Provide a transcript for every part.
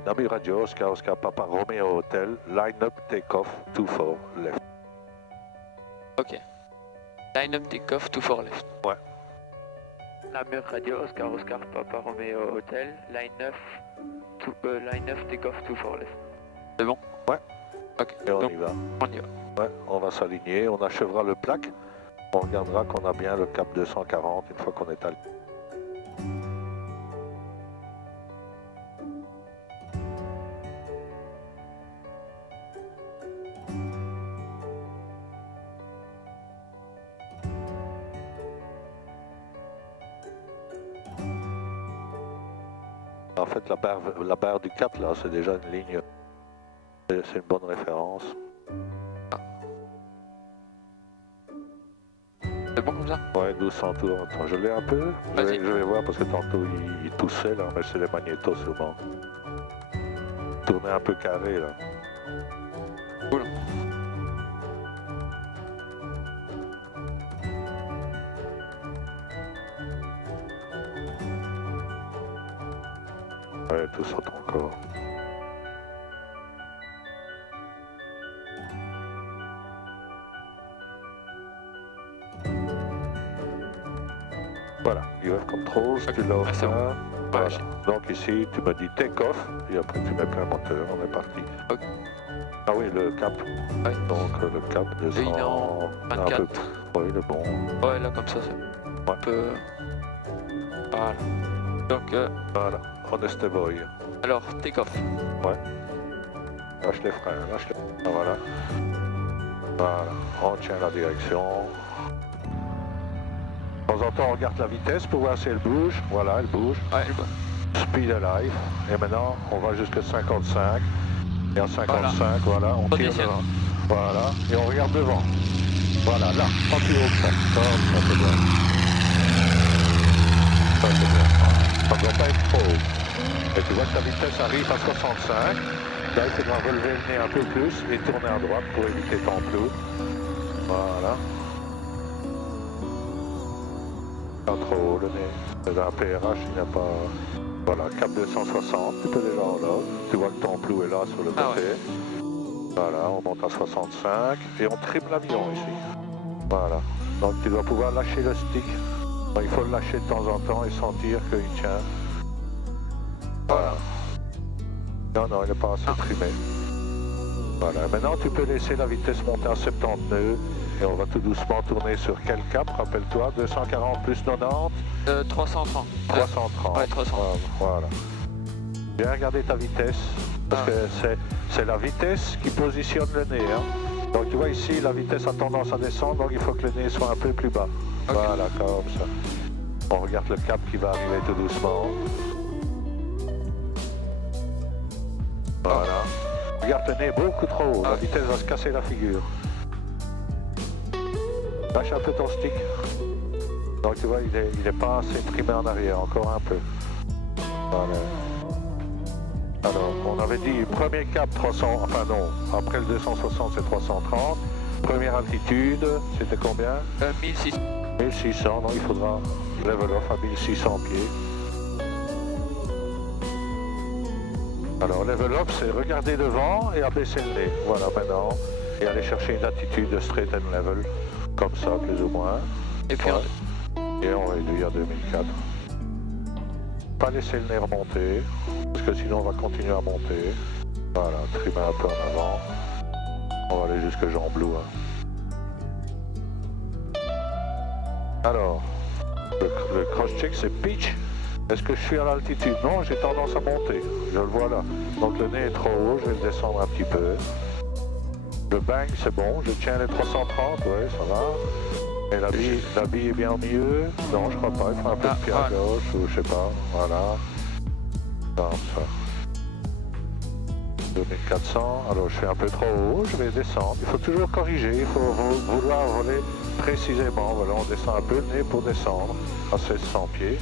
Namur Radio, Oscar Papa Romeo Hotel, line up take-off 24 left. Ok. Line up take-off 24 left. Ouais. Namur Radio, Oscar Papa Romeo Hotel, line 9 take-off 24 left. C'est bon? Ouais. Ok. Et on donc, y va. on y va. Ouais, on va s'aligner, on achèvera le plaque. On regardera qu'on a bien le cap 240 une fois qu'on est aligné. En fait, la barre du cap, là, c'est déjà une ligne. C'est une bonne référence. C'est bon comme ça? Ouais, 1200 tours. Attends, je l'ai un peu. Je vais voir parce que tantôt il toussait, là, mais c'est les magnétos sûrement. Tourner un peu carré, là. Cool. Ouais, tout saute encore. Voilà, UF Controls, okay. tu l'as c'est bon. Voilà. Ouais, donc ici, tu me dis take off, et après tu mets plein moteur, on est parti. Okay. Ah oui, le cap. Ouais. Donc le cap descend. Et il est en 24. Un peu. Oui, le bon. Ouais, là comme ça, c'est un peu... Voilà. Donc, voilà, honest boy. alors, take-off. Ouais. Lâche les freins, lâche les freins. Voilà. Voilà, on tient la direction. De temps en temps, on regarde la vitesse pour voir si elle bouge. Voilà, elle bouge. Ouais, elle bouge. Speed alive. Et maintenant, on va jusqu'à 55. Et à 55, voilà, on tire devant. Voilà, et on regarde devant. Voilà, là, pas plus haut que ça. Ça, c'est bien. Ça, c'est bien. Ça ne doit pas être trop haut. Et tu vois que ta vitesse arrive à 65. Là, il faudra relever le nez un peu plus et tourner à droite pour éviter ton flou. Voilà. Pas trop haut le nez. Dans un PRH, il n'y a pas... Voilà, cap 260, tu peux déjà en là. Tu vois que ton flou est là sur le côté. Ouais. Voilà, on monte à 65 et on trime l'avion ici. Voilà. Donc tu dois pouvoir lâcher le stick. Donc, il faut le lâcher de temps en temps et sentir qu'il tient. Voilà. Non, non, il n'est pas assez trimé. Voilà. Maintenant, tu peux laisser la vitesse monter à 70 nœuds. Et on va tout doucement tourner sur quel cap, rappelle-toi, 240 plus 90 330. 330. Ouais, 330. Voilà. Bien regarder ta vitesse, parce que c'est la vitesse qui positionne le nez. Hein. Donc tu vois ici, la vitesse a tendance à descendre, donc il faut que le nez soit un peu plus bas. Okay. Voilà, comme ça. On regarde le cap qui va arriver tout doucement. Voilà. Regarde le nez beaucoup trop haut, la vitesse va se casser la figure. Lâche un peu ton stick. Donc tu vois, il est pas assez trimé en arrière, encore un peu. Voilà. Alors, on avait dit premier cap 300, enfin non, après le 260 c'est 330. Première altitude, c'était combien 1600. 1600, donc il faudra level off à 1600 pieds. Alors level up, c'est regarder devant et abaisser le nez. Voilà maintenant. Et aller chercher une attitude de straight and level. Comme ça, plus ou moins. Et puis et on réduit à 2004. Pas laisser le nez remonter, parce que sinon on va continuer à monter. Voilà, trimer un peu en avant. On va aller jusque Jean-Blou. Hein. Alors, le cross-check c'est pitch. Est-ce que je suis à l'altitude? Non, j'ai tendance à monter. Je le vois là. Donc le nez est trop haut, je vais le descendre un petit peu. Le bang, c'est bon, je tiens les 330, ouais, ça va. Et la bille est bien au milieu. Non, je crois pas, il faut un peu de pied à gauche, ou je sais pas, voilà. Comme ça. 2400, alors je suis un peu trop haut, je vais descendre. Il faut toujours corriger, il faut vouloir voler précisément. Voilà, on descend un peu le nez pour descendre à 1600 pieds.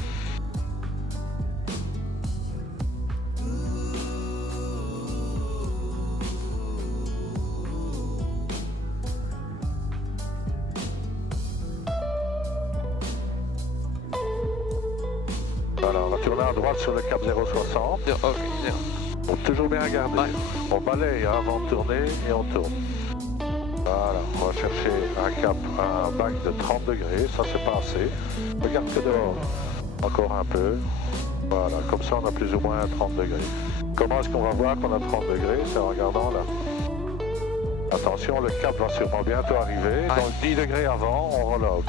Voilà, on va tourner à droite sur le cap 060. Okay, Faut toujours bien regarder. Ouais. On balaye hein, avant de tourner et on tourne. Voilà, on va chercher un cap, un bac de 30 degrés, ça c'est pas assez. Regarde que dehors, encore un peu. Voilà, comme ça on a plus ou moins 30 degrés. Comment est-ce qu'on va voir qu'on a 30 degrés? C'est en regardant là. Attention, le cap va sûrement bientôt arriver, donc 10 degrés avant, on reload.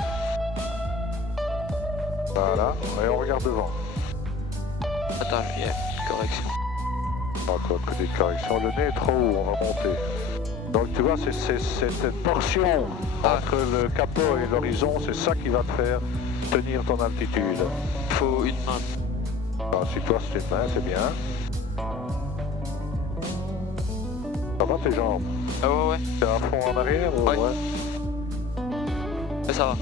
Voilà, et on regarde devant. Attends, il y a une correction. Encore une petite correction, le nez est trop haut, on va monter. Donc tu vois, c'est cette portion entre le capot et l'horizon, c'est ça qui va te faire tenir ton altitude. Il faut une main. Alors, si toi c'est une main, c'est bien. Ça va tes jambes? Ah ouais. T'es à fond en arrière ou ouais. Mais ça va.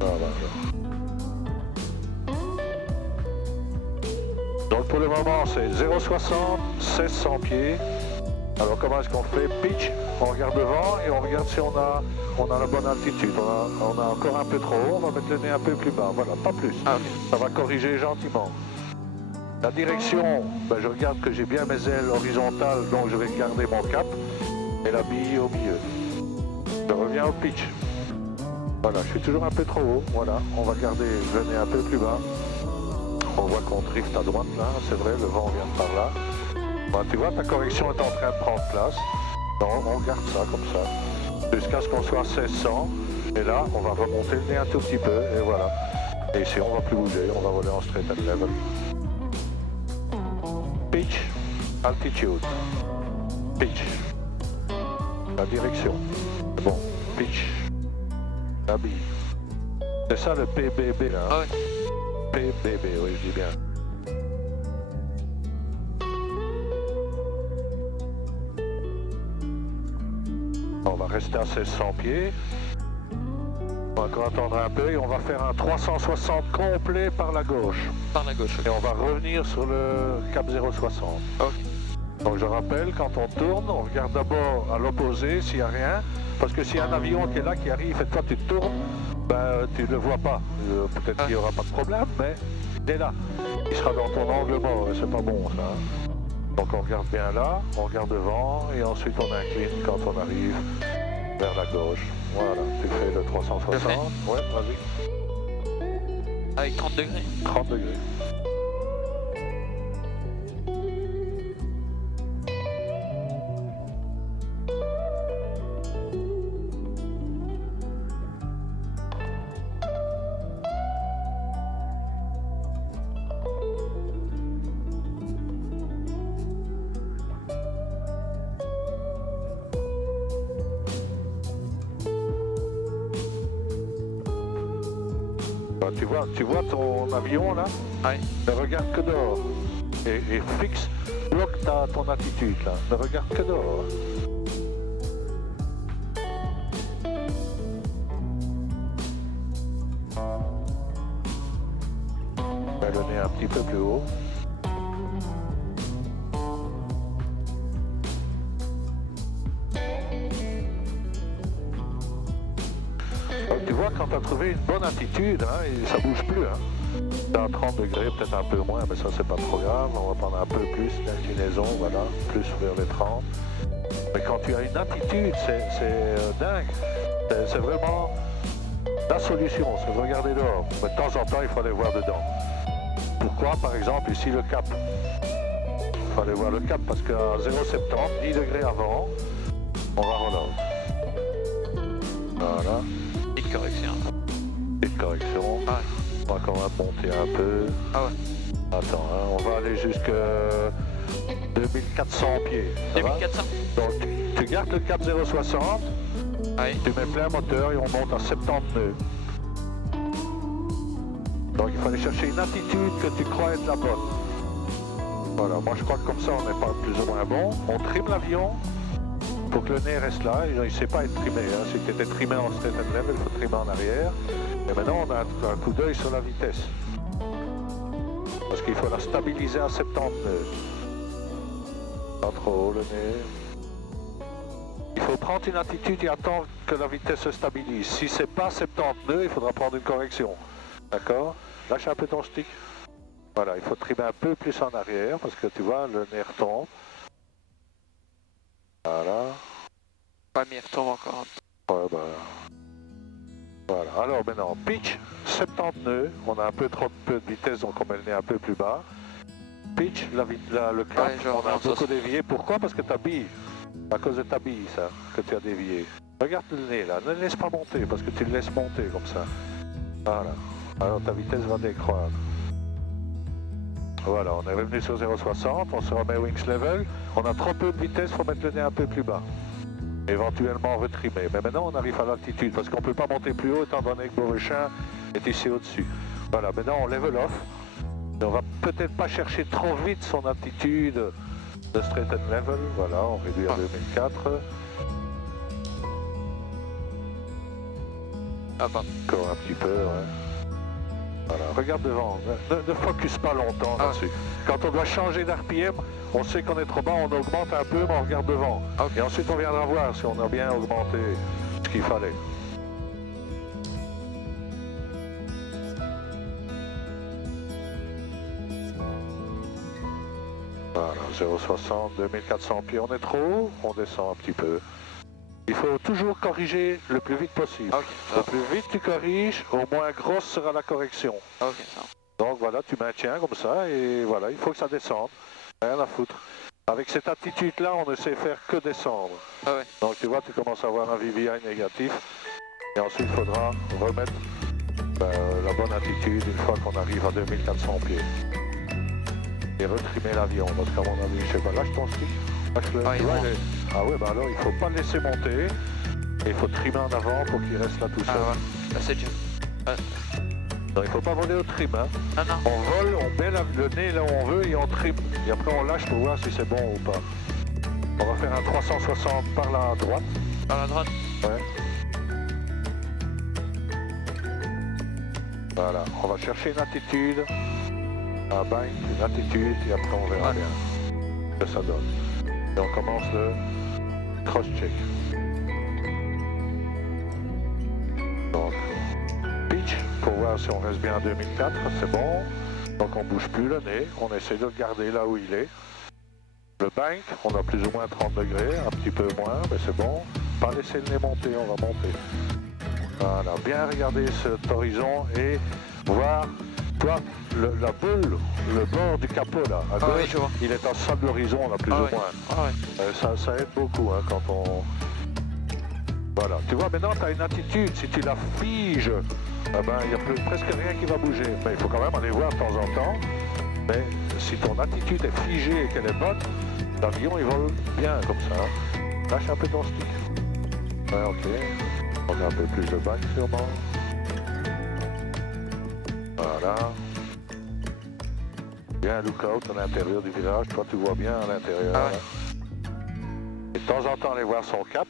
Voilà. Donc pour le moment c'est 0,60, 1600 pieds. Alors comment est-ce qu'on fait? Pitch, on regarde devant et on regarde si on a la bonne altitude. On a encore un peu trop haut, on va mettre le nez un peu plus bas. Voilà, pas plus. Ah, okay. Ça va corriger gentiment. La direction, ben, je regarde que j'ai bien mes ailes horizontales, donc je vais garder mon cap et la bille au milieu. Je reviens au pitch. Voilà, je suis toujours un peu trop haut. Voilà, on va garder le nez un peu plus bas. On voit qu'on drift à droite là, c'est vrai, le vent vient par là. Bah, tu vois, ta correction est en train de prendre place. Donc, on garde ça comme ça. Jusqu'à ce qu'on soit à 1600. Et là, on va remonter le nez un tout petit peu. Et voilà. Et ici, on va plus bouger. On va voler en straight and level. Pitch, altitude. Pitch. La direction. Bon, pitch. La bille. C'est ça le PBB là. Ah ouais. PBB, oui, je dis bien. On va rester à 1600 pieds. On va encore attendre un peu et on va faire un 360 complet par la gauche. Par la gauche. Et on va revenir sur le cap 060. Ok. Donc je rappelle, quand on tourne, on regarde d'abord à l'opposé s'il n'y a rien. Parce que s'il y a un avion qui est là, qui arrive, et toi tu tournes, ben, tu ne le vois pas. Peut-être qu'il n'y aura pas de problème, mais il est là. Il sera dans ton angle mort et c'est pas bon ça. Donc on regarde bien là, on regarde devant et ensuite on incline quand on arrive vers la gauche. Voilà, tu fais le 360. Ouais, vas-y. Avec 30 degrés 30 degrés. Tu vois ton avion là? Ouais. Ne regarde que dehors. Et fixe, bloque ton attitude là. Ne regarde que dehors. On va donner un petit peu plus haut. Tu vois, quand tu as trouvé une bonne attitude, hein, et ça bouge plus. Hein. Tu à 30 degrés, peut-être un peu moins, mais ça c'est pas trop grave. On va prendre un peu plus d'inclinaison, voilà, plus vers les 30. Mais quand tu as une attitude, c'est dingue. C'est vraiment la solution, c'est de regarder dehors. Mais de temps en temps, il faut aller voir dedans. Pourquoi, par exemple, ici le cap? Il faut aller voir le cap parce qu'à 0,70, 10 degrés avant, on va reload. Voilà. Petite correction. Petite correction. Ah ouais. On va quand même monter un peu. Ah ouais. Attends, hein, on va aller jusqu'à 2400 pieds. 2400. Donc tu gardes le cap 060, Ouais. tu mets plein moteur et on monte à 70 nœuds. Donc il faut aller chercher une attitude que tu crois être la bonne. Voilà, moi je crois que comme ça on n'est pas plus ou moins bon. On trime l'avion pour que le nez reste là. Il ne sait pas être trimé. Hein. Si tu étais trimé en straight and level, il faut trimer en arrière. Et maintenant on a un coup d'œil sur la vitesse. Parce qu'il faut la stabiliser à 70 nœuds. Pas trop haut le nez. Il faut prendre une attitude et attendre que la vitesse se stabilise. Si c'est pas 70 nœuds, il faudra prendre une correction. D'accord? Lâche un peu ton stick. Voilà, il faut trimer un peu plus en arrière parce que tu vois, le nez retombe. Voilà. Ouais, mais il retombe encore. Ouais, bah... Voilà, alors maintenant, pitch, 70 nœuds, on a un peu trop peu de vitesse donc on met le nez un peu plus bas. Pitch, le cap, Ouais, genre, on a beaucoup 60. dévié. Pourquoi? Parce que ta bille, à cause de ta bille, ça, que tu as dévié. Regarde le nez là, ne le laisse pas monter parce que tu le laisses monter comme ça. Voilà, alors ta vitesse va décroître. Voilà, on est revenu sur 0,60, on se remet wings level. On a trop peu de vitesse, il faut mettre le nez un peu plus bas. Éventuellement retrimer. Mais maintenant on arrive à l'altitude parce qu'on ne peut pas monter plus haut étant donné que Beaurechin est ici au-dessus. Voilà, maintenant on level off. On va peut-être pas chercher trop vite son altitude de straight and level. Voilà, on réduit à 2004. Ah bah. Encore un petit peu, ouais. Voilà, regarde devant, ne focus pas longtemps là-dessus. Quand on doit changer d'RPM, on sait qu'on est trop bas, on augmente un peu, mais on regarde devant. Et ensuite on viendra voir si on a bien augmenté ce qu'il fallait. Voilà, 0,60, 2400 pieds, on est trop haut, on descend un petit peu. Il faut toujours corriger le plus vite possible. Au plus vite tu corriges, au moins grosse sera la correction. Donc voilà, tu maintiens comme ça et voilà, il faut que ça descende. Rien à foutre. Avec cette attitude-là, on ne sait faire que descendre. Donc tu vois, tu commences à avoir un VVI négatif. Et ensuite, il faudra remettre la bonne attitude une fois qu'on arrive à 2400 pieds. Et retrimer l'avion, parce qu'à mon avis, je sais pas, lâche ton stick. Lâche-le. Ah ouais, bah alors il faut pas le laisser monter. Et il faut trimer en avant pour qu'il reste là tout seul. Ah ouais, là c'est dur. Non, il faut pas voler au trim. Hein. Ah non. On vole, on met le nez là où on veut et on trim. Et après on lâche pour voir si c'est bon ou pas. On va faire un 360 par la droite. Par la droite? Ouais. Voilà, on va chercher une attitude. Un bank, une attitude et après on verra bien ce que ça donne. Et on commence le cross-check. Donc, pitch, pour voir si on reste bien à 2004, c'est bon. Donc on bouge plus le nez, on essaie de le garder là où il est. Le bank, on a plus ou moins 30 degrés, un petit peu moins, mais c'est bon. Pas laisser le nez monter, on va monter. Voilà, bien regarder cet horizon et voir, toi, la boule, le bord du capot là, à gauche, je vois. il est en sol de l'horizon là, plus ou moins. Ça aide beaucoup hein, quand on... Voilà, tu vois maintenant tu as une attitude, si tu la figes, il n'y a presque rien qui va bouger. Mais il faut quand même aller voir de temps en temps. Mais si ton attitude est figée et qu'elle est bonne, l'avion il vole bien comme ça. Hein. Lâche un peu ton stick. Ouais, ok. On a un peu plus de bac sûrement. Voilà. Bien un lookout à l'intérieur du virage. Toi tu vois bien à l'intérieur. Ah ouais. Et de temps en temps aller voir son cap.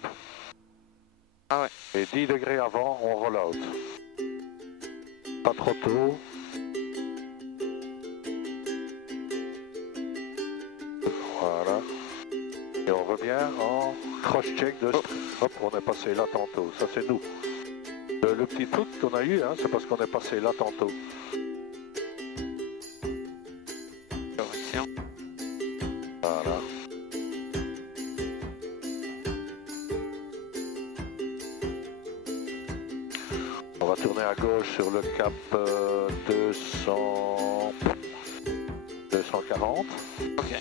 Ah ouais. Et 10 degrés avant, on roll out. Pas trop tôt. Voilà. Et on revient en cross-check de... Hop, on est passé là tantôt. Ça, c'est nous. Le petit truc qu'on a eu, hein, c'est parce qu'on est passé là tantôt. Voilà. On va tourner à gauche sur le cap 240. Ok.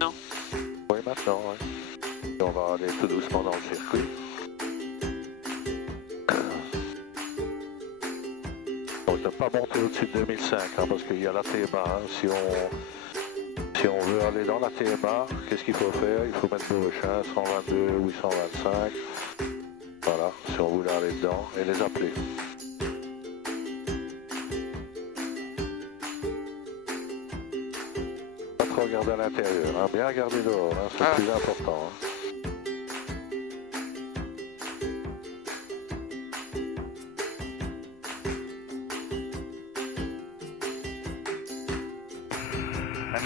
Non. Oui, maintenant, ouais. Et on va aller tout doucement dans le circuit. Donc ne pas monter au-dessus de 2005, hein, parce qu'il y a la TMA. Hein. Si on veut aller dans la TMA, qu'est-ce qu'il faut faire? Il faut mettre Beaurechin 122 ou 125. Voilà, si on voulait aller dedans et les appeler. Pas trop regarder à l'intérieur, hein. Bien regarder dehors, hein. C'est le plus important. Hein.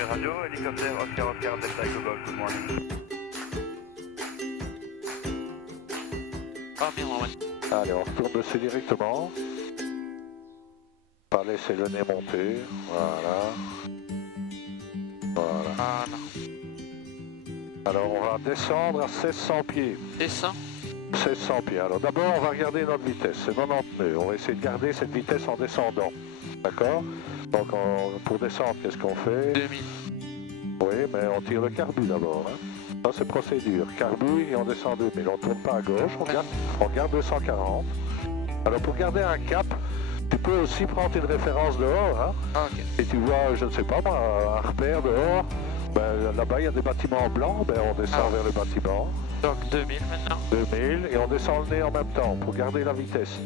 Radio, hélicoptère Oscar Delta Echo Golf, good morning. Ah bien, ouais. Allez, on retourne dessus directement. Par laisser le nez monter. Voilà. Voilà. Voilà. Alors on va descendre à 1600 pieds. Descend. 1600 pieds. Alors d'abord on va regarder notre vitesse, c'est 90 nœuds. On va essayer de garder cette vitesse en descendant. D'accord? Donc pour descendre, qu'est-ce qu'on fait? 2000. Oui, mais on tire le carbu d'abord. Hein. Ça c'est procédure. Carbu et on descend 2000. On ne tourne pas à gauche, on garde 240. Alors pour garder un cap, tu peux aussi prendre une référence dehors. Hein. Ah, ok. Et tu vois, je ne sais pas moi, un repère dehors. Ben, là-bas il y a des bâtiments blancs, ben, on descend vers le bâtiment. Donc 2000 maintenant. 2000 et on descend le nez en même temps pour garder la vitesse.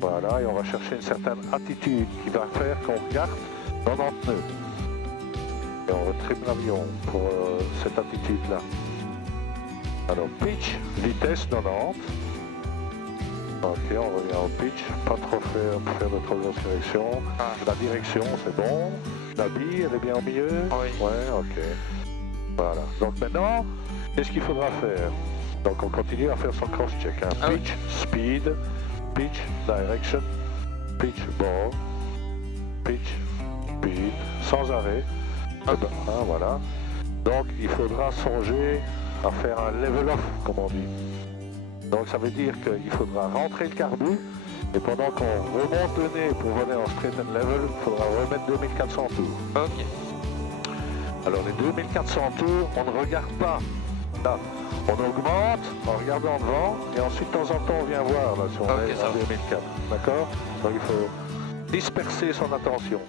Voilà, et on va chercher une certaine attitude qui va faire qu'on regarde 90 nœuds. Et on retrime l'avion pour cette attitude-là. Alors pitch, vitesse 90. Ok, on revient au pitch, pas trop faire de trop grosse direction. Ah. La direction, c'est bon. La bille, elle est bien au milieu. Oui. Ouais, ok. Voilà. Donc maintenant, qu'est-ce qu'il faudra faire? Donc on continue à faire son cross-check. Hein. Ah Pitch, speed, pitch, direction, pitch, ball, pitch, speed, sans arrêt. Ah. Hein, voilà. Donc il faudra songer à faire un level off, comme on dit. Donc ça veut dire qu'il faudra rentrer le carbu et pendant qu'on remonte le nez pour venir en straight and level, il faudra remettre 2400 tours. Ok. Alors les 2400 tours, on ne regarde pas. Là, on augmente en regardant devant et ensuite de temps en temps on vient voir là, si on est en 2004. D'accord? Donc il faut disperser son attention.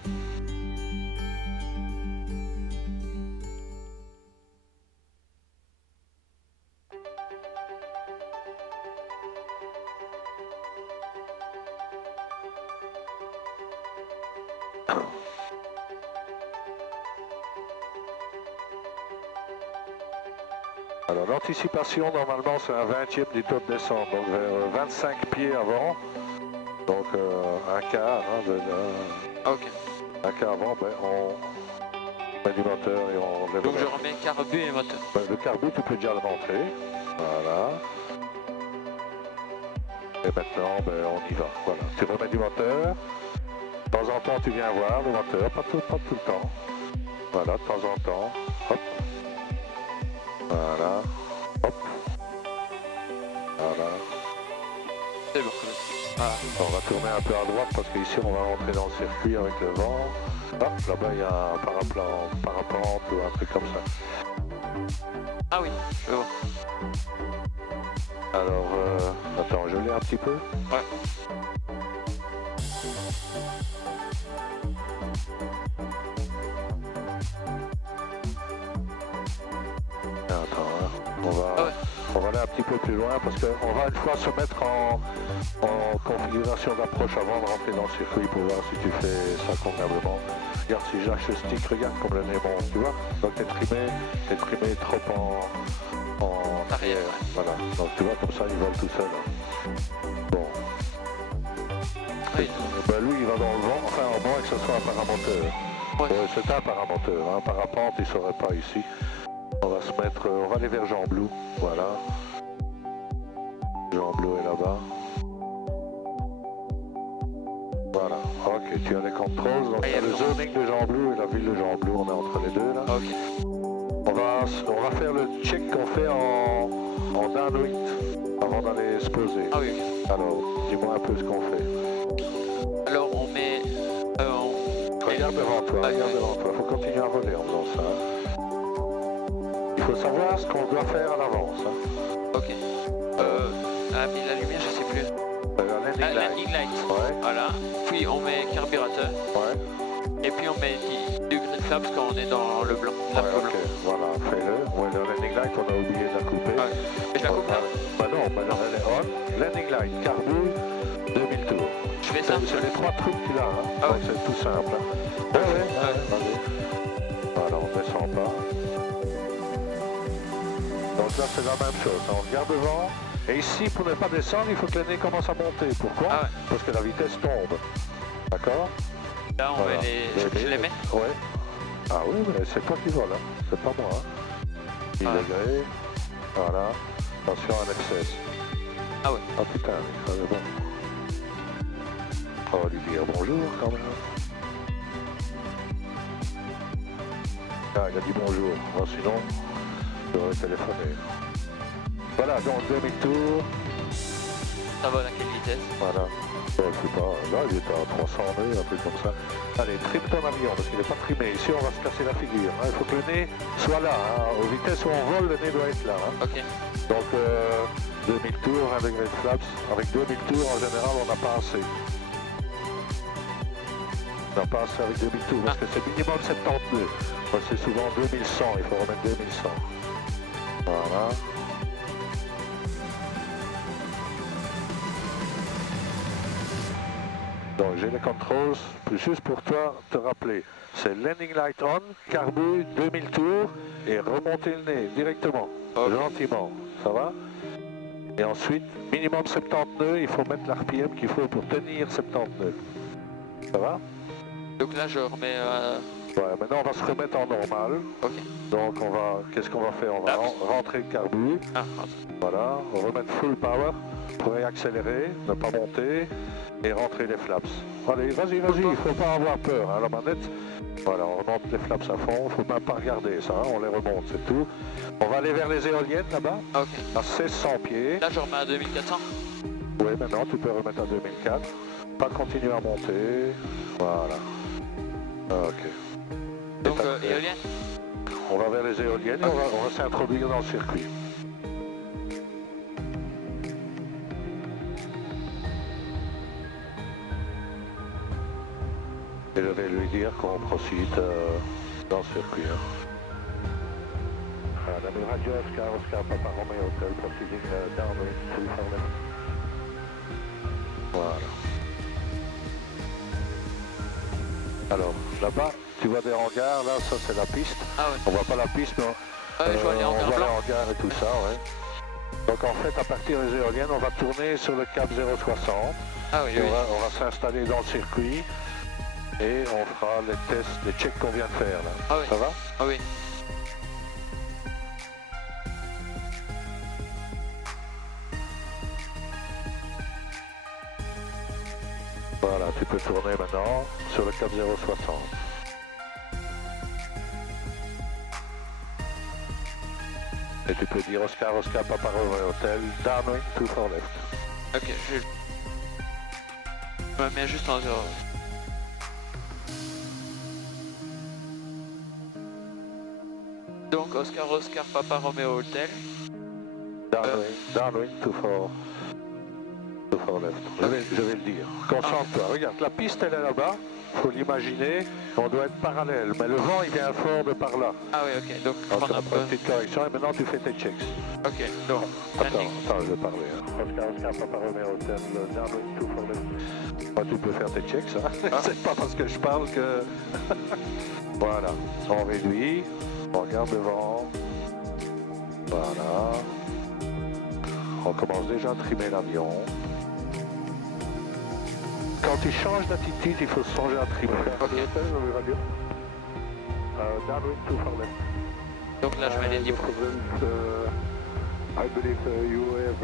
Alors l'anticipation normalement c'est un 20e du taux de descente, donc vers 25 pieds avant, donc un quart, hein, Ok. un quart avant, ben, on met du moteur et on lève. Donc je remets carbu et moteur. Ben, le carbu tu peux déjà le montrer, voilà. Et maintenant ben, on y va, voilà. Tu remets du moteur, de temps en temps tu viens voir le moteur, pas tout le temps, voilà, de temps en temps, hop. Voilà, hop, voilà. C'est bon. Ah. On va tourner un peu à droite parce qu'ici on va rentrer dans le circuit avec le vent. Hop, là-bas il y a un parapente ou un truc comme ça. Ah oui, je vois. Alors, attends, je l'ai un petit peu. Ouais. Attends, hein. On va aller un petit peu plus loin parce qu'on va une fois se mettre en configuration d'approche avant de rentrer dans le circuit pour voir si tu fais ça convenablement. Regarde si j'achète le stick, regarde comme le nez monte, tu vois. Donc t'es trimé trop en arrière. Voilà, donc tu vois comme ça il vole tout seul. Hein. Bon. Oui. Ben, lui il va dans le vent, enfin au moins que ce soit un paramoteur. Ouais. C'est un paramoteur, hein. Un parapente il ne saurait pas ici. On va se mettre, on va aller vers Jean Blou, voilà. Jean Blou est là-bas. Voilà, ok, tu as les contrôles, donc il y a le zoning de Jean Blou et la ville de Jean Blou, on est entre les deux là. Ok. On va faire le check qu'on fait en downwind avant d'aller se poser. Ah oui, ok. Alors, dis-moi un peu ce qu'on fait. Alors on met... Regarde devant toi, regarde devant toi, faut continuer à voler en faisant ça. Hein. Il faut savoir ce qu'on doit faire à l'avance. Hein. Ok. La lumière, je sais plus. Landing light. Ouais. Voilà. Puis on met carburateur. Ouais. Et puis on met du green flash parce qu'on est dans le blanc. La Ouais, ok, voilà, fais-le. Ouais, le landing light, on a oublié de la couper. Ouais. Et je la coupe là? Bah non, elle est on. Landing light, carbu, 2000 tours. Je fais ça? C'est les 3 trucs qu'il a, hein. Ah Donc ouais. c'est tout simple. Hein. Ouais, vas-y. Voilà, on descend pas. Donc là, c'est la même chose. On regarde devant. Et ici, pour ne pas descendre, il faut que le nez commence à monter. Pourquoi? Ah ouais. Parce que la vitesse tombe. D'accord? Là, on Voilà. met les... Je les mets? Ouais. Ah oui, mais c'est toi qui voles, hein. C'est pas moi. Hein. 10 degrés. Voilà. Attention à l'excès. Ah ouais. Ah putain, ça c'est bon. On va lui dire bonjour quand même. Ah, il a dit bonjour. Bon, sinon, j'aurais téléphoné. Voilà, donc demi-tour. Ça vole à quelle vitesse? Voilà. Je sais pas, là il est à 300 nœuds, un truc comme ça. Allez, trime ton avion parce qu'il n'est pas trimé. Ici on va se casser la figure. Il faut que le nez soit là. Hein. Aux vitesses où on vole, le nez doit être là. Hein. Ok. Donc 2000 tours, 1 degré de flaps. Avec 2000 tours, en général, on n'a pas assez. On n'a pas assez avec 2000 tours parce que c'est minimum 70 nœuds. C'est souvent 2100, il faut remettre 2100. Voilà. Donc j'ai les controls, juste pour toi te rappeler, c'est landing light on, carbu, 2000 tours et remonter le nez directement, gentiment, ça va? Et ensuite, minimum 70 nœuds, il faut mettre l'RPM qu'il faut pour tenir 70 nœuds, ça va? Donc là je remets... Ouais, maintenant on va se remettre en normal, ok. donc on va, qu'est-ce qu'on va faire? On va rentrer le carbu, voilà, remettre full power pour réaccélérer, ne pas monter. Et rentrer les flaps. Allez, vas-y, il ne faut pas avoir peur. Hein, la manette, voilà, on remonte les flaps à fond, il ne faut même pas regarder ça, hein, on les remonte, c'est tout. On va aller vers les éoliennes là-bas, à 1600 pieds. Là, je remets à 2400. Oui, maintenant tu peux remettre à 2004. Pas continuer à monter. Voilà. Ok. Donc, éoliennes? On va vers les éoliennes et on va s'introduire dans le circuit. Et je vais lui dire qu'on procède dans le circuit. Hein. La radio Oscar Papa Romeo Hotel, proceeding downwind to Farley. Voilà. Alors, là-bas, tu vois des hangars, là, ça c'est la piste. Ah ouais. On voit pas la piste, mais je vois les hangars on voit les hangars et tout ça, ouais. Donc en fait, à partir des éoliennes, on va tourner sur le cap 060. Ah oui, on va s'installer dans le circuit. Et on fera les tests, les checks qu'on vient de faire là. Ah oui. Ça va? Ah oui. Voilà, tu peux tourner maintenant sur le cap 060. Et tu peux dire Oscar Papa Romeo Hotel, downwind 24 left. Ok, je me mets juste en 0. Donc Oscar Papa Romeo Hotel. Downwind 24 left. Je vais le dire. Concentre-toi, regarde, la piste elle est là-bas, il faut l'imaginer, on doit être parallèle, mais le vent il vient fort de par là. Ah oui, ok, donc on prendre un peu. Une petite correction et maintenant tu fais tes checks. Ok, donc. Attends, je vais parler. Hein. Oscar Papa Romeo Hotel, downwind 24 left. Tu peux faire tes checks, hein. C'est pas parce que je parle que... Voilà, on réduit. On regarde devant. Voilà. On commence déjà à trimer l'avion. Quand tu changes d'attitude, il faut songer à trimer. Okay. Downwind 24 left. Donc là, je mets les 10 points. I believe you have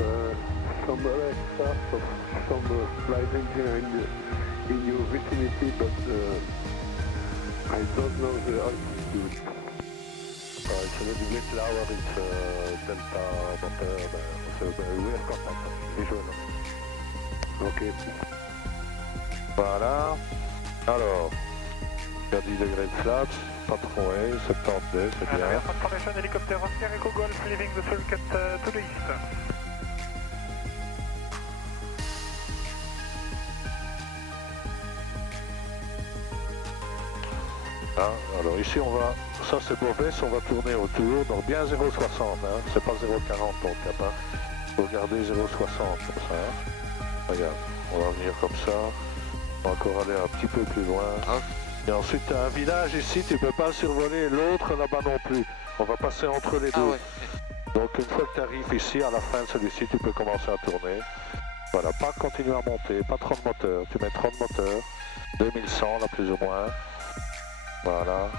some flight engineer in your vicinity, but I don't know the altitude. It's a little bit lower, it's delta moteur, we have contact, visual. Ok. Voilà. Alors, il y a 10 degrés de flaps, pas trop haut, 72, c'est bien. Formation hélicoptère Oscar Echo Golf, leaving the circuit to the east. Ah, alors ici on va, ça c'est mauvais, on va tourner autour, donc bien 0,60, hein, c'est pas 0,40 ton cap, hein. Il faut garder 0,60 comme ça. Hein. Regarde, on va venir comme ça, on va encore aller un petit peu plus loin. Et ensuite tu as un village ici, tu peux pas survoler l'autre là-bas non plus. On va passer entre les deux. Ouais. Donc une fois que tu arrives ici, à la fin de celui-ci, tu peux commencer à tourner. Voilà, pas continuer à monter, pas trop de moteur, tu mets 30 moteurs, 2100 là plus ou moins. Voilà,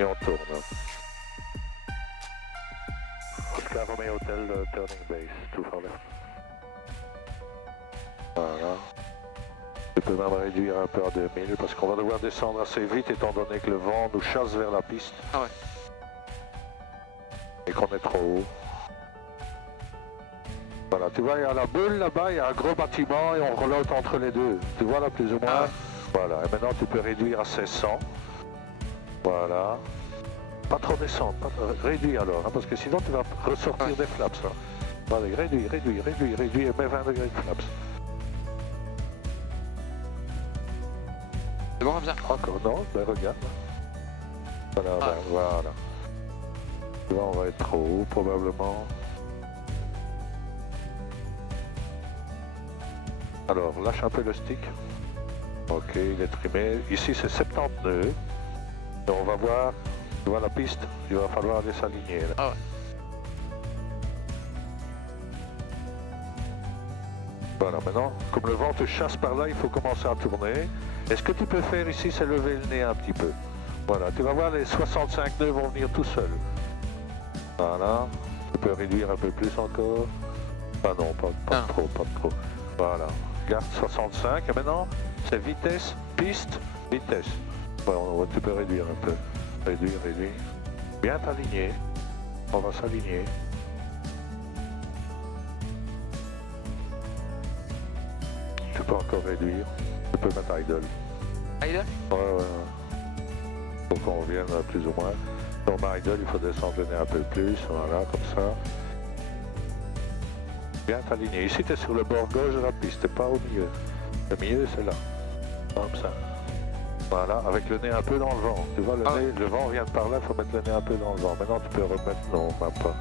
et on tourne. Oscar Romeo Hotel, turning base, 24 left. Voilà. Tu peux même réduire un peu à 2000 parce qu'on va devoir descendre assez vite étant donné que le vent nous chasse vers la piste. Ah ouais. Et qu'on est trop haut. Voilà, tu vois, il y a la bulle là-bas, il y a un gros bâtiment et on relote entre les deux. Tu vois là plus ou moins? Ah ouais. Voilà, et maintenant tu peux réduire à 1600. Voilà. Pas trop descendre, pas trop... réduis alors, hein, parce que sinon tu vas ressortir des flaps. Hein. Allez, réduis et mets 20 degrés de flaps. C'est bon comme ça? Encore non, ben regarde. Voilà, Ah. ben, voilà. Tu vois, on va être trop haut probablement. Alors, lâche un peu le stick. Ok, il est trimé. Ici, c'est 70 nœuds. Et on va voir, tu vois la piste, il va falloir aller s'aligner. Ah ouais. Voilà, maintenant, comme le vent te chasse par là, il faut commencer à tourner. Et ce que tu peux faire ici, c'est lever le nez un petit peu. Voilà, tu vas voir, les 65 nœuds vont venir tout seuls. Voilà, tu peux réduire un peu plus encore. Ah non, pas trop, pas trop. Voilà, garde 65. Et maintenant, c'est vitesse, piste, vitesse. Bon, tu peux réduire un peu. Réduire. Bien t'aligner. On va s'aligner. Tu peux encore réduire. Tu peux mettre idle. Idle? Ouais. Faut qu'on revienne plus ou moins. Sur idle, il faut descendre le nez un peu plus. Voilà, comme ça. Bien t'aligner. Ici, tu es sur le bord gauche de la piste. Tu n'es pas au milieu. Le milieu, c'est là. Comme ça. Voilà, avec le nez un peu dans le vent. Tu vois, le vent vient de par là, il faut mettre le nez un peu dans le vent. Maintenant, tu peux remettre, non, même pas.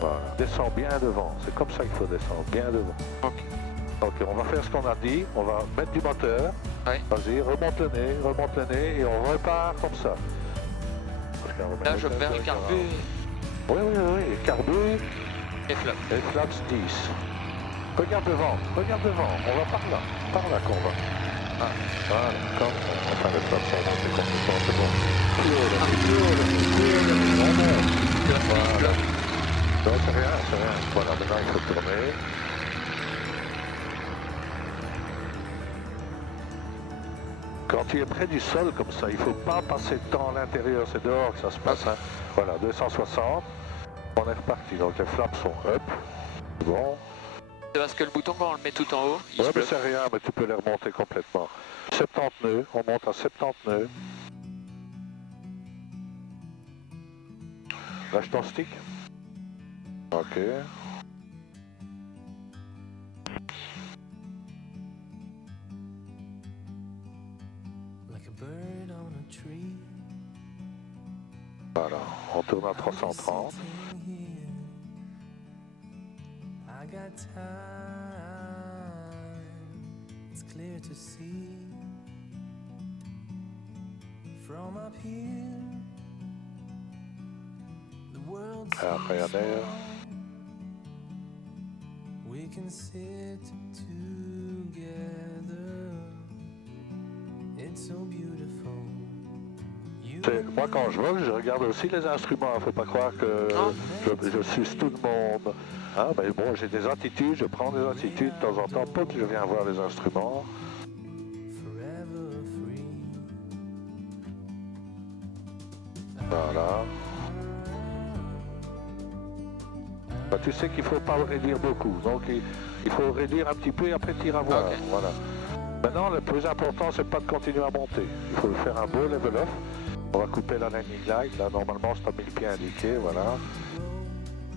Voilà, descends bien devant. C'est comme ça qu'il faut descendre, bien devant. Ok, on va faire ce qu'on a dit. On va mettre du moteur. Oui. Vas-y, remonte le nez et on repart comme ça. Là, je perds carbu. Oui, carbu. Et flap. Et flaps 10. Regarde devant. On va par là qu'on va. Ah, voilà, comme ça. Enfin, le flaps, ça va, c'est complètement, c'est bon. Plus haut, on monte. Voilà. Non, c'est rien. Voilà, maintenant, il faut tourner. Quand tu es près du sol comme ça, il ne faut pas passer de temps à l'intérieur, c'est dehors que ça se passe. Hein. Voilà, 260, on est reparti. Donc les flaps sont up, bon. C'est parce que le bouton, quand on le met tout en haut, il se mais bloque. c'est rien, mais tu peux les remonter complètement. 70 nœuds, on monte à 70 nœuds. Lâche ton stick. Ok. Voilà, on tourne à 330. Et après un air. Moi quand je vole, je regarde aussi les instruments, il ne faut pas croire que je suce tout le monde. Hein, mais bon, j'ai des attitudes, je prends des attitudes, de temps en temps, pop, je viens voir les instruments. Voilà. Bah, tu sais qu'il ne faut pas le réduire beaucoup, donc il faut réduire un petit peu et après tu iras voir. Okay. Voilà. Maintenant, le plus important, c'est pas de continuer à monter. Il faut faire un beau level off. On va couper la landing light, là normalement c'est à 1000 pieds indiqué, voilà.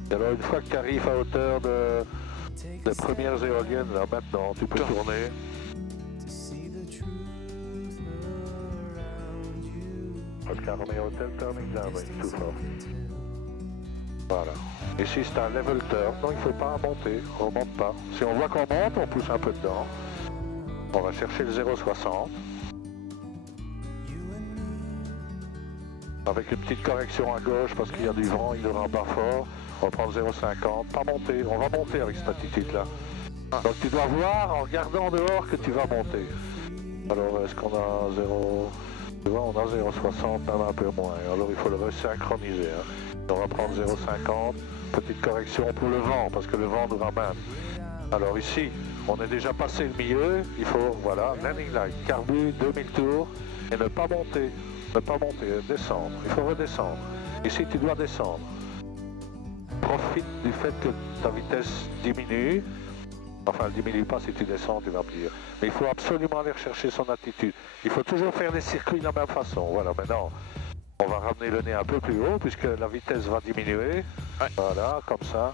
Et alors une fois que tu arrives à hauteur des premières éoliennes, là maintenant, tu peux tourner. Oscar Romeo Hotel, turning downwind, too far. Voilà. Ici c'est un level turn, donc il ne faut pas monter, on ne monte pas. Si on voit qu'on monte, on pousse un peu dedans. On va chercher le 0,60. Avec une petite correction à gauche parce qu'il y a du vent, il aura un bas fort. On va prendre 0,50. Pas monter, on va monter avec cette attitude-là. Donc tu dois voir en regardant dehors que tu vas monter. Alors est-ce qu'on a 0... Tu vois, on a 0,60, même un peu moins. Alors il faut le resynchroniser. Hein. On va prendre 0,50. Petite correction pour le vent, parce que le vent nous ramène. Alors ici, on est déjà passé le milieu, il faut, voilà, landing light, carbu, 2000 tours, et ne pas monter, descendre, il faut redescendre. Ici, tu dois descendre. Profite du fait que ta vitesse diminue, enfin, elle ne diminue pas si tu descends, tu vas plier. Mais il faut absolument aller rechercher son attitude. Il faut toujours faire les circuits de la même façon. Voilà, maintenant, on va ramener le nez un peu plus haut, puisque la vitesse va diminuer. Ouais. Voilà, comme ça.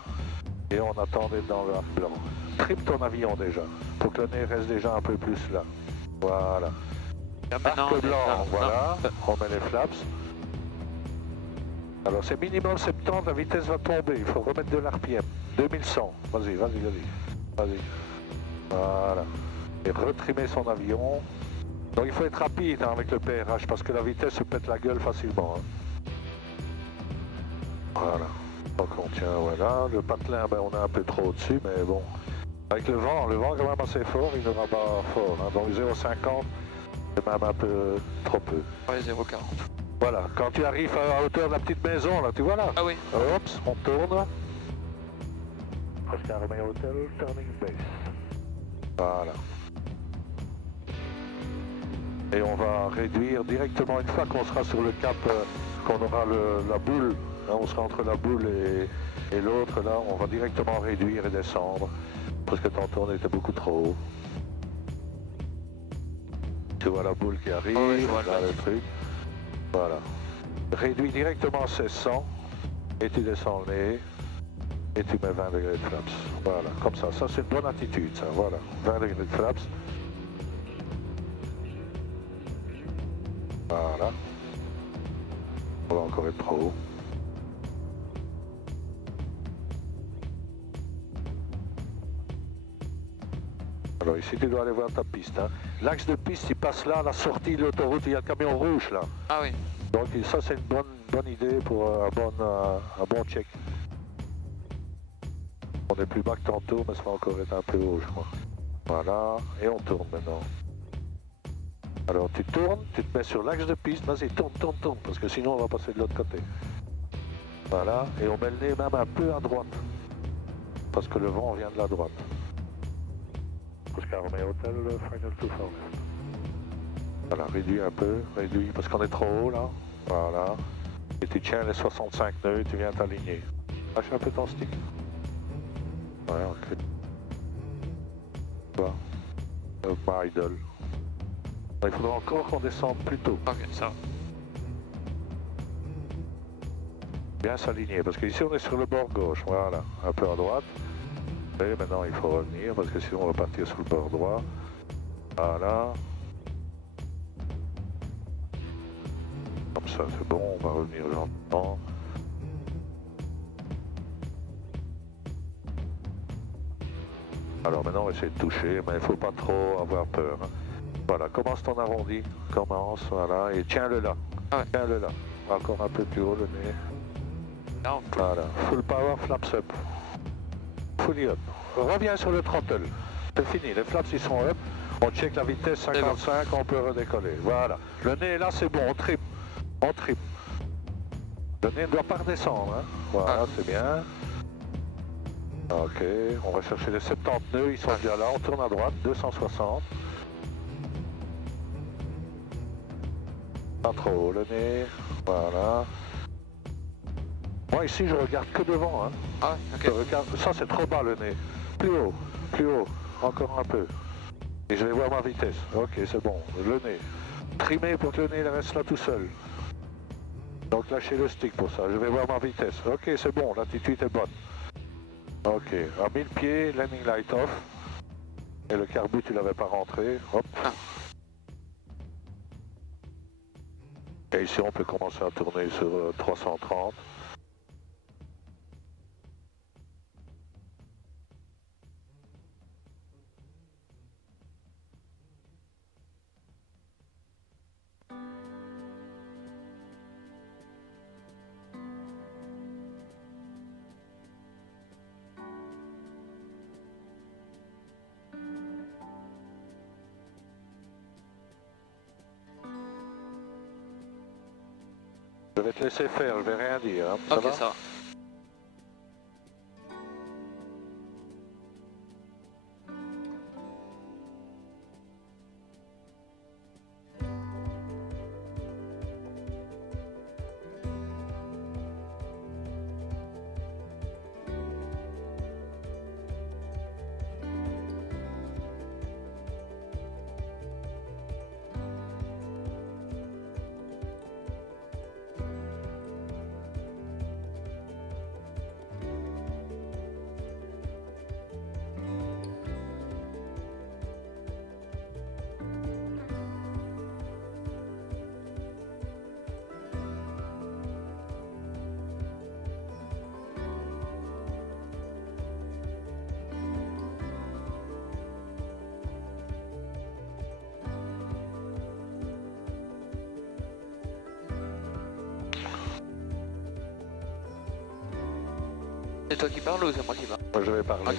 Et on attend d'être dans le arc blanc. Trime ton avion déjà, pour que le nez reste déjà un peu plus là. Voilà. Arc blanc, voilà. On met les flaps. Alors c'est minimum 70, la vitesse va tomber. Il faut remettre de l'RPM. 2100. Vas-y. Voilà. Et retrimer son avion. Donc il faut être rapide hein, avec le PRH parce que la vitesse se pète la gueule facilement. Hein. Voilà. Donc on tient, voilà. Le patelin, ben, on est un peu trop au-dessus, mais bon. Avec le vent quand même assez fort, il ne rabat fort. Hein. Donc 0,50, c'est même un peu trop peu. Ouais, 0,40. Voilà, quand tu arrives à hauteur de la petite maison, là, tu vois là. Ah oui. Oups, on tourne. Oscar Romeo Hotel, turning base. Voilà. Et on va réduire directement une fois qu'on sera sur le cap, qu'on aura la boule, hein, on sera entre la boule et l'autre, là, on va directement réduire et descendre, parce que tantôt on était beaucoup trop haut. Tu vois la boule qui arrive, oh, oui, je vois là, le truc. Voilà. Réduis directement à 1600, et tu descends le nez, et tu mets 20 degrés de flaps. Voilà, comme ça. Ça, c'est une bonne attitude, ça. Voilà, 20 degrés de flaps. Voilà. On va encore être trop haut. Alors ici, tu dois aller voir ta piste. Hein. L'axe de piste, il passe là, à la sortie de l'autoroute, il y a le camion rouge là. Ah oui. Donc ça, c'est une bonne idée pour un bon check. On est plus bas que tantôt, mais ça va encore être un peu haut, je crois. Voilà, et on tourne maintenant. Alors tu tournes, tu te mets sur l'axe de piste, vas-y, tourne, parce que sinon on va passer de l'autre côté. Voilà, et on met le nez même un peu à droite, parce que le vent vient de la droite. Oscar Romeo Hotel, final to forward. Voilà, réduis un peu, parce qu'on est trop haut là. Voilà, et tu tiens les 65 nœuds, tu viens t'aligner. Lâche un peu ton stick. Ouais, ok. Voilà. My idle. Il faudra encore qu'on descende plus tôt. Ok, ça va. Bien s'aligner, parce qu'ici on est sur le bord gauche, voilà, un peu à droite. Et maintenant il faut revenir, parce que sinon on va partir sur le bord droit. Voilà. Comme ça c'est bon, on va revenir lentement. Alors maintenant on va essayer de toucher, mais il ne faut pas trop avoir peur. Hein. Voilà, commence ton arrondi, commence, voilà, et tiens-le là. Ah ouais. Tiens-le là. Encore un peu plus haut le nez. Non. Voilà, full power, flaps up. Fully up. Reviens sur le throttle. C'est fini, les flaps ils sont up. On check la vitesse 55, on peut redécoller. Voilà. Le nez là c'est bon, on trim. On trim. Le nez ne doit pas redescendre. Hein. Voilà, c'est bien. Ok, on va chercher les 70 nœuds, ils sont déjà là. On tourne à droite, 260. Pas trop haut le nez. Voilà. Moi ici je regarde que devant. Hein. Ah ouais, ok. Je regarde... Ça c'est trop bas le nez. Plus haut, encore un peu. Et je vais voir ma vitesse. Ok, c'est bon, le nez. Trimer pour que le nez reste là tout seul. Donc lâchez le stick pour ça, je vais voir ma vitesse. Ok, c'est bon, l'attitude est bonne. Ok, à 1000 pieds, landing light off. Et le carbu tu l'avais pas rentré. Hop. Ah. Et ici on peut commencer à tourner sur 330. Je vais te laisser faire, je vais rien dire. Hein. Ça ok, va? ça va. C'est toi qui parles ou c'est moi qui parle? Moi je vais parler. Ok.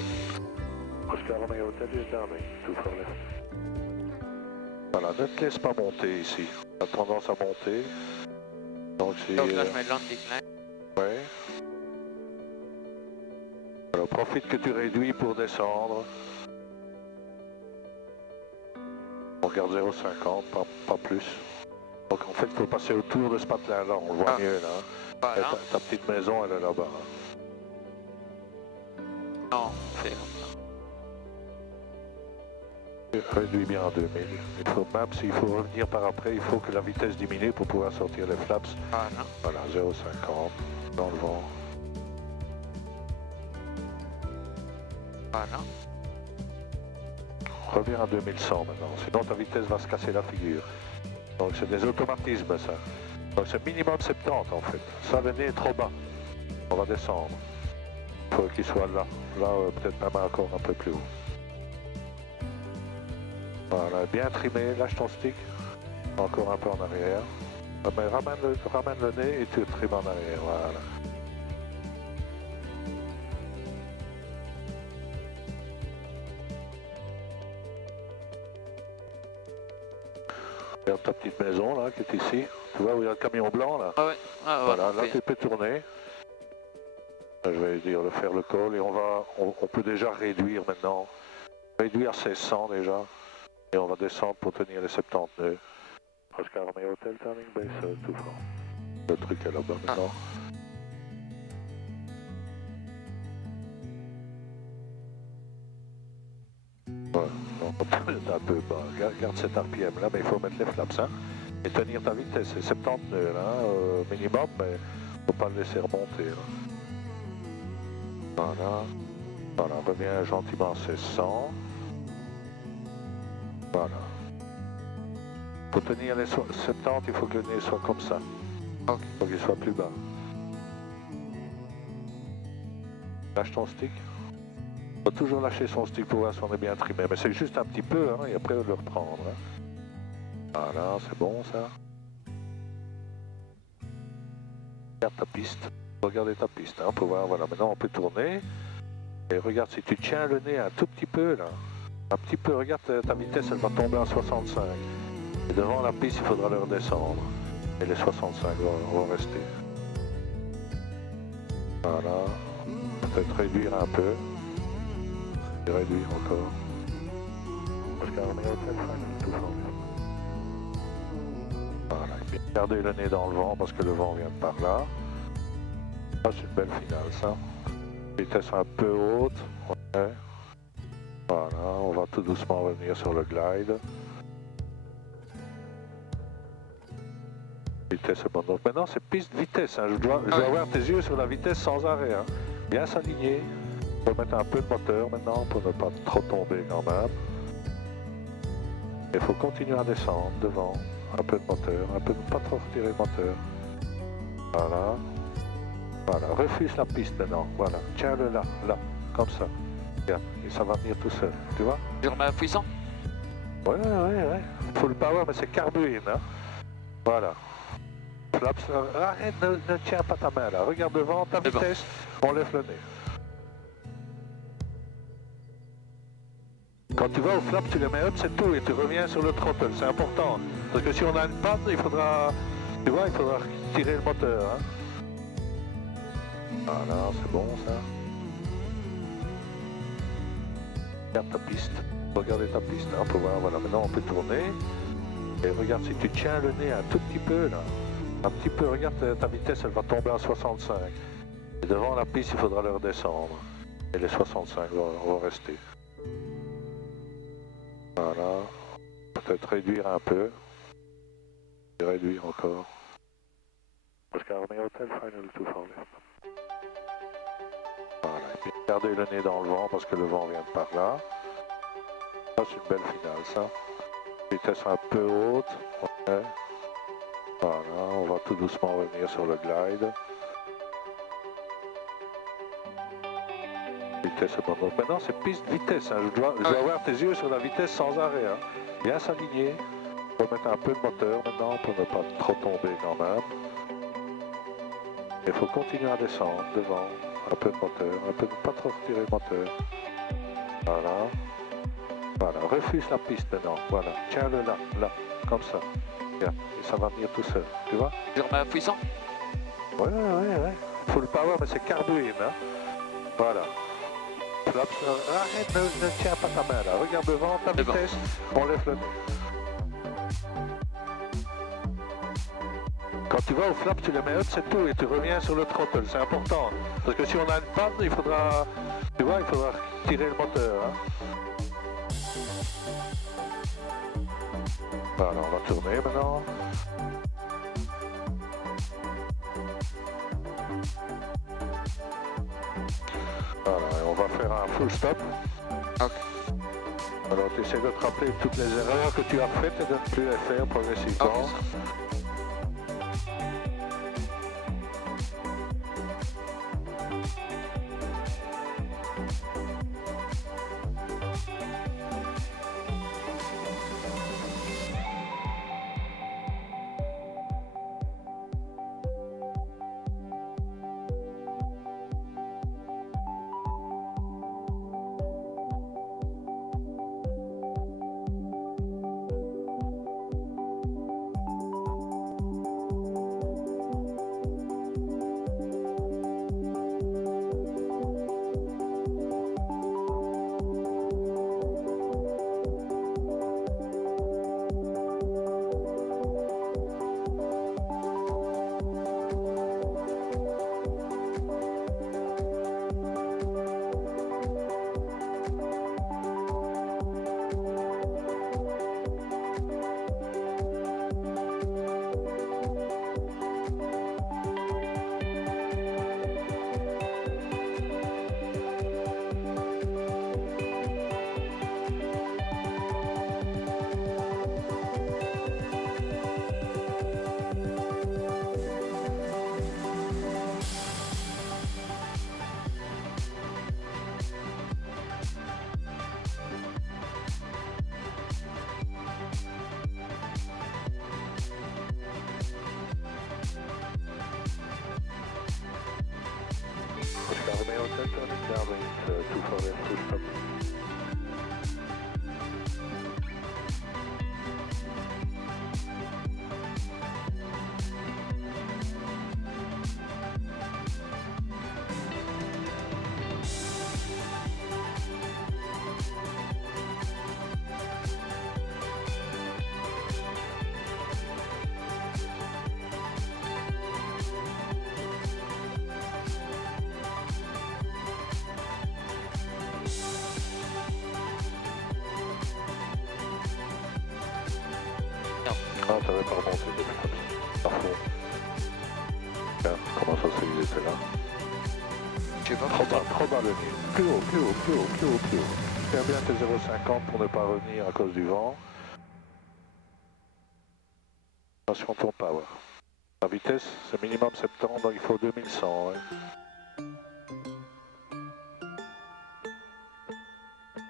Oscar Romeo Hotel is down, tout for left. Voilà, ne te laisse pas monter ici. On a tendance à monter. Donc là je mets landing line. Ouais. Alors profite que tu réduis pour descendre. On regarde 0,50, pas plus. Donc en fait il faut passer autour de ce patelin là, on le voit mieux là. Voilà. Ta petite maison elle est là-bas. Non, c'est comme ça. Réduis bien à 2000. Il faut, même s'il faut revenir par après, il faut que la vitesse diminue pour pouvoir sortir les flaps. Voilà. Voilà, 0,50 dans le vent. Voilà. Reviens à 2100 maintenant, sinon ta vitesse va se casser la figure. Donc c'est des automatismes ça. Donc c'est minimum 70 en fait. Ça le nez est trop bas. On va descendre. Il faut qu'il soit là. Là peut-être même encore un peu plus haut. Voilà, bien trimé, lâche ton stick. Encore un peu en arrière. Mais ramène le nez et tu trimes en arrière. Voilà. Regarde ta petite maison là qui est ici. Tu vois où il y a le camion blanc là? Ah ouais. Ah, voilà, là oui. tu peux tourner. Je vais dire de faire le call et on peut déjà réduire maintenant. Réduire 1600 déjà. Et on va descendre pour tenir les 70 nœuds. Oscar Romeo Hotel, turning base, tout fort. Le truc est là-bas maintenant. Ouais, donc on est un peu bas. Garde cet RPM là, mais il faut mettre les flaps. Hein, et tenir ta vitesse. C'est 70 nœuds là, minimum, mais faut pas le laisser remonter. Là. Voilà. Voilà, reviens gentiment à 1600. Voilà. Pour tenir les 70, il faut que le nez soit comme ça. Ok. Il faut qu'il soit plus bas. Lâche ton stick. Il faut toujours lâcher son stick pour voir si on est bien trimé. Mais c'est juste un petit peu, hein, et après on le reprendre. Hein. Voilà, c'est bon ça. Regarde ta piste. Regardez ta piste, hein, pour voir. Voilà, maintenant on peut tourner. Et regarde, si tu tiens le nez un tout petit peu là. Un petit peu, regarde ta vitesse, elle va tomber à 65. Et devant la piste, il faudra le redescendre. Et les 65 vont rester. Voilà. Peut-être réduire un peu. Et réduire encore. Voilà. Et bien gardez le nez dans le vent parce que le vent vient de par là. Ça, c'est une belle finale, ça. Vitesse un peu haute. Ouais. Voilà, on va tout doucement revenir sur le glide. Vitesse est bonne. Donc maintenant c'est piste vitesse. Hein. Je dois avoir tes yeux sur la vitesse sans arrêt. Hein. Bien s'aligner. On va mettre un peu de moteur maintenant pour ne pas trop tomber quand même. Il faut continuer à descendre devant. Un peu de moteur. Un peu de pas trop retirer le moteur. Voilà. Voilà. Refuse la piste maintenant. Voilà. Tiens-le là. Là. Comme ça. Regarde. Et ça va venir tout seul. Tu vois? Je remets à puissant. Ouais. Full power, mais c'est carburine. Hein. Voilà. Flaps, arrête, ne tiens pas ta main là. Regarde devant, ta vitesse, on lève le nez. Quand tu vas au flap, tu les mets up, c'est tout, et tu reviens sur le throttle, c'est important. Parce que si on a une panne, il faudra, tu vois, il faudra tirer le moteur. Hein. Voilà, c'est bon ça. Regarde ta piste, regardez ta piste, hein, pour voir, voilà, maintenant on peut tourner. Et regarde, si tu tiens le nez un tout petit peu là, un petit peu, regarde ta vitesse, elle va tomber à 65. Et devant la piste, il faudra le redescendre. Et les 65 vont rester. Voilà. Peut-être réduire un peu. Et réduire encore. Oscar Romeo Hotel, final to fall. Voilà. Et puis gardez le nez dans le vent parce que le vent vient de par là. Ça, c'est une belle finale, ça. Vitesse un peu haute. Ouais. Voilà, on va tout doucement revenir sur le glide. Vitesse est bonne. Donc maintenant c'est piste vitesse. Hein. Je dois avoir tes yeux sur la vitesse sans arrêt. Hein. Bien s'aligner. On va mettre un peu de moteur maintenant pour ne pas trop tomber quand même. Il faut continuer à descendre devant. un peu de moteur, un peu de pas trop retirer le moteur. Voilà. Voilà, refuse la piste maintenant, voilà. Tiens-le là, là, comme ça. Bien. Et ça va venir tout seul, tu vois? Je remets à puissant. Ouais. Full power, mais c'est carbuine, hein. Voilà. Flaps, arrête, ne tiens pas ta main là. Regarde devant, ta vitesse, on lève le nez. Quand tu vas au flap, tu le mets haute, c'est tout, et tu reviens sur le throttle, c'est important. Parce que si on a une panne, il faudra, tu vois, il faudra tirer le moteur. Hein. Voilà, on va tourner maintenant. Voilà, et on va faire un full stop. Ok. Alors tu essaies de te rappeler toutes les erreurs que tu as faites et de ne plus les faire progressivement. Okay. Romeo Hotel, turning downwind, 24 left, full stop. Ah, t'avais pas remonté de la parfait. Tiens, comment ça se fait qu'il était là? Je sais pas. Trop bas le nid. Plus haut. Tiens bien tes 0,50 pour ne pas revenir à cause du vent. Attention ton power. La vitesse, c'est minimum 70, donc il faut 2100. Ouais.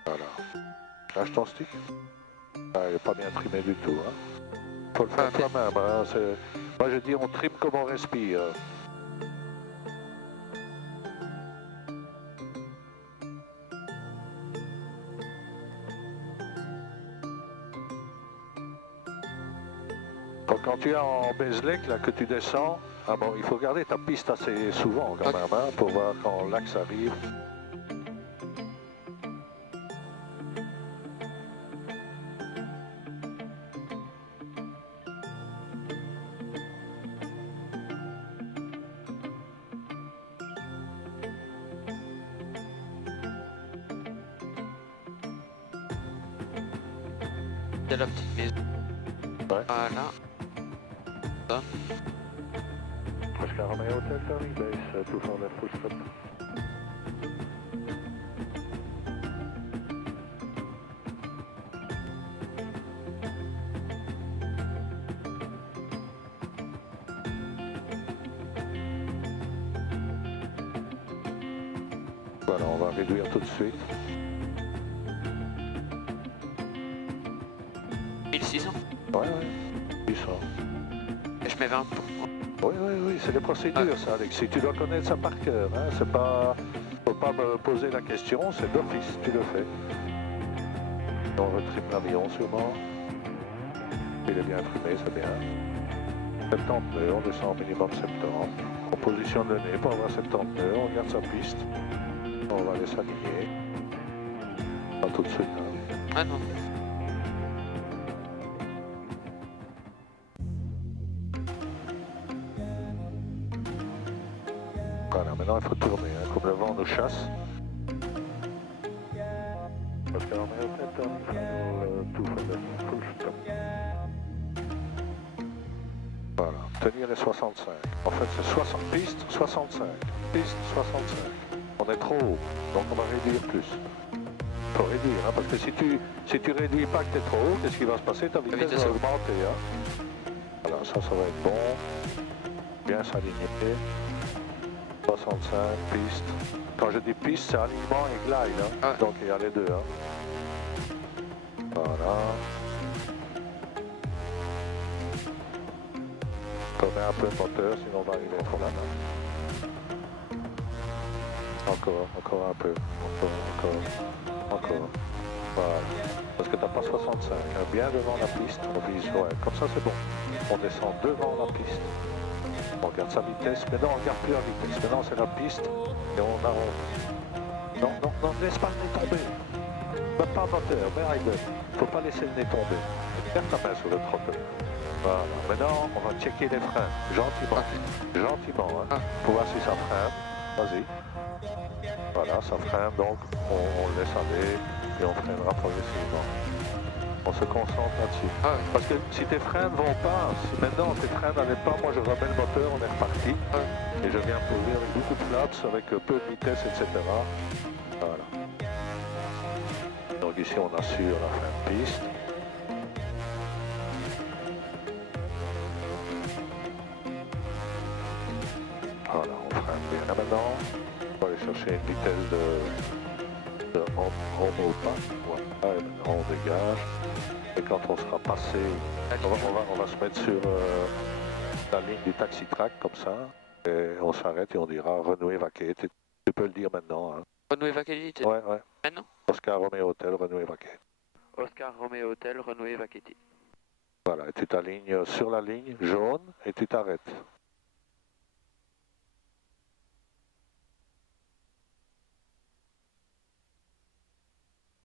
Voilà. Lâche ton stick. Ah, il n'est pas bien trimé du tout. Hein. Faut le faire toi-même. Hein. Moi je dis on trime comme on respire. Quand tu es en baselec, là, que tu descends, ah bon, il faut garder ta piste assez souvent quand même, hein, pour voir quand l'axe arrive. Il y a la petite maison. Ouais. Voilà. Ça. Oscar Romeo Hotel, turning base, 24 left, full stop. Voilà, on va réduire tout de suite. 1600. Ouais, 800. Et je mets 20 pour... Oui, oui, oui, c'est des procédures, ça, Alexis. Tu dois connaître ça par cœur. Hein. C'est pas... Faut pas me poser la question, c'est d'office, tu le fais. On retrim l'avion sûrement. Il est bien trimé, c'est bien. 70 nœuds, on descend au minimum 70. On positionne le nez pour avoir 70 nœuds, on regarde sa piste. On va aller s'aligner. Pas tout de suite. Hein. Ah non. Voilà, maintenant il faut tourner, hein, comme le vent nous chasse. Parce qu'on met au tête, tout full stop. Voilà, tenir les 65. En fait, c'est 60 pistes, 65. Piste, 65. On est trop haut, donc on va réduire plus. Il faut réduire, hein, parce que si tu réduis pas que tu es trop haut, qu'est-ce qui va se passer? Ta vitesse va augmenter. Hein. Voilà, ça va être bon. Bien s'aligner. 65, piste. Quand je dis piste, c'est alignement et glide. Hein. Ah. Donc il y a les deux. Hein. Voilà. Tourner un peu le moteur, sinon on va arriver au fond de la main. Encore un peu. Encore. Voilà. Parce que tu n'as pas 65. Hein. Bien devant la piste, on vise. Ouais, comme ça c'est bon. On descend devant la piste. On regarde sa vitesse. Maintenant on regarde plus la vitesse. Maintenant c'est la piste et on arronde. Non, ne laisse pas le nez tomber. Même pas moteur, mais rider. Faut pas laisser le nez tomber. Garde ta main sur le throttle. Voilà. Maintenant, on va checker les freins, gentiment. Gentiment, hein. Pour voir si ça freine. Vas-y. Voilà, ça freine, donc on le laisse aller et on freinera progressivement. On se concentre là-dessus. Parce que si tes freins ne vont pas, si maintenant tes freins n'allaient pas, moi je remets le moteur, on est reparti. Et je viens poser avec beaucoup de flaps, avec peu de vitesse, etc. Voilà. Donc ici on assure la fin de piste. Voilà, on freine bien là maintenant. On va aller chercher une vitesse de on au pas. Voilà, et maintenant on dégage. Et quand on sera passé, on va se mettre sur la ligne du taxi-track comme ça. Et on s'arrête et on dira Renault évacué. Tu peux le dire maintenant. Hein. Renault évacué. Ouais. Maintenant. Oscar Romeo Hotel, Renault évacué. Oscar Romeo Hotel, Renault évacué. Voilà, et tu t'alignes sur la ligne jaune et tu t'arrêtes.